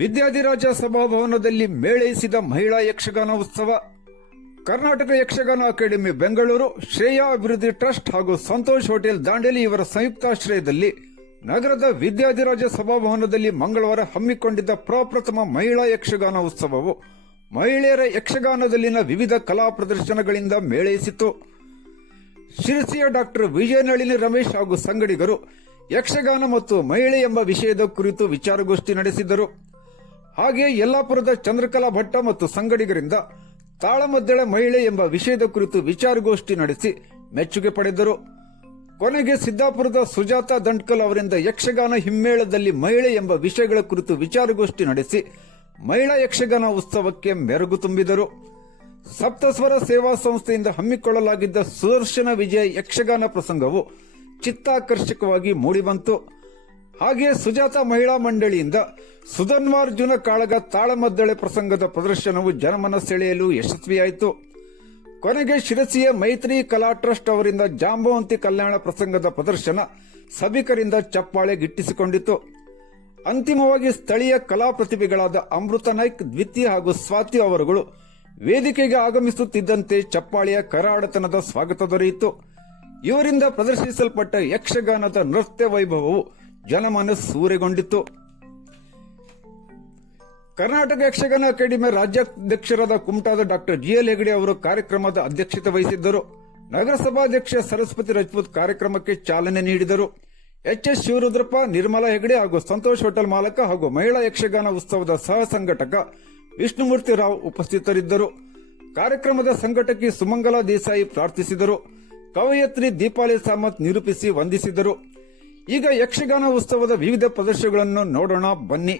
ವಿದ್ಯಾಧಿರಾಜ ಸಭಾಭವನದಲ್ಲಿ ಮೇಳೈಸಿದ ಮಹಿಳಾ ಯಕ್ಷಗಾನ ಉತ್ಸವ. ಕರ್ನಾಟಕ ಯಕ್ಷಗಾನ ಅಕಾಡೆಮಿ ಬೆಂಗಳೂರು, ಶ್ರೇಯಾ ಅಭಿವೃದ್ಧಿ ಟ್ರಸ್ಟ್ ಹಾಗೂ ಸಂತೋಷ್ ಹೋಟೆಲ್ ದಾಂಡೇಲಿ ಇವರ ಸಂಯುಕ್ತಾಶ್ರಯದಲ್ಲಿ ನಗರದ ವಿದ್ಯಾಧಿರಾಜ ಸಭಾಭವನದಲ್ಲಿ ಮಂಗಳವಾರ ಹಮ್ಮಿಕೊಂಡಿದ್ದ ಪ್ರಪ್ರಥಮ ಮಹಿಳಾ ಯಕ್ಷಗಾನ ಉತ್ಸವವು ಮಹಿಳೆಯರ ಯಕ್ಷಗಾನದಲ್ಲಿನ ವಿವಿಧ ಕಲಾ ಪ್ರದರ್ಶನಗಳಿಂದ ಮೇಳೈಸಿತು. ಶಿರಸಿಯ ಡಾಕ್ಟರ್ ವಿಜಯನಳಿನಿ ರಮೇಶ್ ಹಾಗೂ ಸಂಗಡಿಗರು ಯಕ್ಷಗಾನ ಮತ್ತು ಮಹಿಳೆ ಎಂಬ ವಿಷಯದ ಕುರಿತು ವಿಚಾರಗೋಷ್ಠಿ ನಡೆಸಿದರು. ಹಾಗೆಯೇ ಯಲ್ಲಾಪುರದ ಚಂದ್ರಕಲಾ ಭಟ್ಟ ಮತ್ತು ಸಂಗಡಿಗರಿಂದ ತಾಳಮದ್ದಳೆ ಮಹಿಳೆ ಎಂಬ ವಿಷಯದ ಕುರಿತು ವಿಚಾರಗೋಷ್ಠಿ ನಡೆಸಿ ಮೆಚ್ಚುಗೆ ಪಡೆದರು. ಕೊನೆಗೆ ಸಿದ್ದಾಪುರದ ಸುಜಾತಾ ದಂಡ್ಕಲ್ ಅವರಿಂದ ಯಕ್ಷಗಾನ ಹಿಮ್ಮೇಳದಲ್ಲಿ ಮಹಿಳೆ ಎಂಬ ವಿಷಯಗಳ ಕುರಿತು ವಿಚಾರಗೋಷ್ಠಿ ನಡೆಸಿ ಮಹಿಳಾ ಯಕ್ಷಗಾನ ಉತ್ಸವಕ್ಕೆ ಮೆರುಗು ತುಂಬಿದರು. ಸಪ್ತಸ್ವರ ಸೇವಾ ಸಂಸ್ಥೆಯಿಂದ ಹಮ್ಮಿಕೊಳ್ಳಲಾಗಿದ್ದ ಸುದರ್ಶನ ವಿಜಯ ಯಕ್ಷಗಾನ ಪ್ರಸಂಗವು ಚಿತ್ತಾಕರ್ಷಕವಾಗಿ ಮೂಡಿಬಂತು. ಹಾಗೆಯೇ ಸುಜಾತ ಮಹಿಳಾ ಮಂಡಳಿಯಿಂದ ಸುಧನ್ವಾರ್ಜುನ ಕಾಳಗ ತಾಳಮದ್ದಳೆ ಪ್ರಸಂಗದ ಪ್ರದರ್ಶನವು ಜನಮನ ಸೆಳೆಯಲು ಯಶಸ್ವಿಯಾಯಿತು. ಕೊನೆಗೆ ಶಿರಸಿಯ ಮೈತ್ರಿ ಕಲಾ ಟ್ರಸ್ಟ್ ಅವರಿಂದ ಜಾಂಬವಂತಿ ಕಲ್ಯಾಣ ಪ್ರಸಂಗದ ಪ್ರದರ್ಶನ ಸಭಿಕರಿಂದ ಚಪ್ಪಾಳೆ ಗಿಟ್ಟಿಸಿಕೊಂಡಿತು. ಅಂತಿಮವಾಗಿ ಸ್ಥಳೀಯ ಕಲಾ ಪ್ರತಿಭೆಗಳಾದ ಅಮೃತ ನಾಯ್ಕ್, ದ್ವಿತೀಯ ಹಾಗೂ ಸ್ವಾತಿ ಅವರುಗಳು ವೇದಿಕೆಗೆ ಆಗಮಿಸುತ್ತಿದ್ದಂತೆ ಚಪ್ಪಾಳೆಯ ಕರಾಡತನದ ಸ್ವಾಗತ ದೊರೆಯಿತು. ಇವರಿಂದ ಪ್ರದರ್ಶಿಸಲ್ಪಟ್ಟ ಯಕ್ಷಗಾನದ ನೃತ್ಯ ವೈಭವವು ಜನಮನ ಸೂರೆಗೊಂಡಿತು. ಕರ್ನಾಟಕ ಯಕ್ಷಗಾನ ಅಕಾಡೆಮಿ ರಾಜ್ಯಾಧ್ಯಕ್ಷರಾದ ಕುಮಟಾದ ಡಾಕ್ಟರ್ ಜಿಎಲ್ ಹೆಗಡೆ ಅವರು ಕಾರ್ಯಕ್ರಮದ ಅಧ್ಯಕ್ಷತೆ ವಹಿಸಿದ್ದರು. ನಗರಸಭಾಧ್ಯಕ್ಷ ಸರಸ್ವತಿ ರಜಪೂತ್ ಕಾರ್ಯಕ್ರಮಕ್ಕೆ ಚಾಲನೆ ನೀಡಿದರು. ಎಚ್ಎಸ್ ಶಿವರುದ್ರಪ್ಪ, ನಿರ್ಮಲಾ ಹೆಗಡೆ ಹಾಗೂ ಸಂತೋಷ್ ಹೋಟೆಲ್ ಮಾಲಕ ಹಾಗೂ ಮಹಿಳಾ ಯಕ್ಷಗಾನ ಉತ್ಸವದ ಸಹ ಸಂಘಟಕ ವಿಷ್ಣುಮೂರ್ತಿ ರಾವ್ ಉಪಸ್ಥಿತರಿದ್ದರು. ಕಾರ್ಯಕ್ರಮದ ಸಂಘಟಕಿ ಸುಮಂಗಲಾ ದೇಸಾಯಿ ಪ್ರಾರ್ಥಿಸಿದರು. ಕವಯತ್ರಿ ದೀಪಾಲಿ ಸಾಮಂತ್ ನಿರೂಪಿಸಿ ವಂದಿಸಿದರು. ಈಗ ಯಕ್ಷಗಾನ ಉತ್ಸವದ ವಿವಿಧ ಪ್ರದರ್ಶನಗಳನ್ನು ನೋಡೋಣ ಬನ್ನಿ.